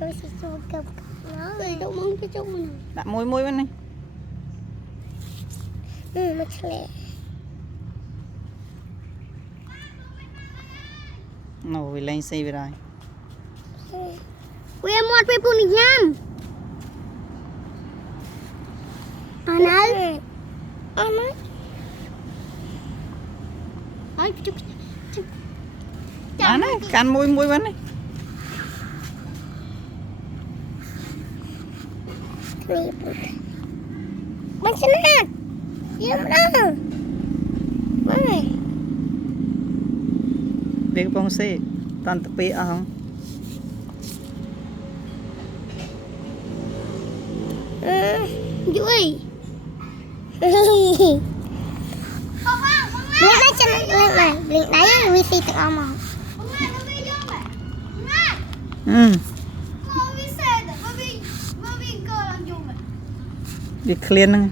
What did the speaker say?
Tôi sẽ cho cặp nó rồi đâu muốn cho chúng mình. Đặt môi môi bên này. Mà chè. Nồi lên xe về rồi. Ui em một với bún nhâm. Anh ơi. Anh ơi. Ôi chụp. Đó này, can môi môi bên này. Bánh xe nát. Dâm đó. Này. Biết bông xe. Toàn tập bia không? Vui. Lên đây chân lên này, lên đấy vì xì tự ông mà. Đi clean